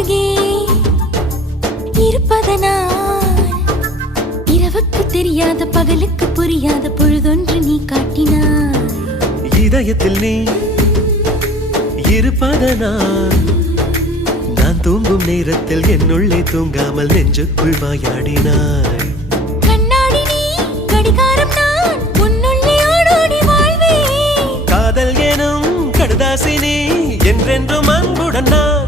அருகே இருப்பதனால் இரவுக்கு தெரியாத பகலுக்கு புரியாத பொழுதொன்று நீ காட்டினாய். இதயத்தில் நீ இருப்பதனால் நான் தூங்கும் நேரத்தில் என்னுள்ளே தூங்காமல் நெஞ்சுக்குள் வாயாடினாய். கண்ணாடி நீ கடிகாரம் நான் உன்னுள்ளே ஓடோடி வாழ்வே. காதல் எனும் கடுதாசி நீ என்றென்றும் அன்புடன் நான்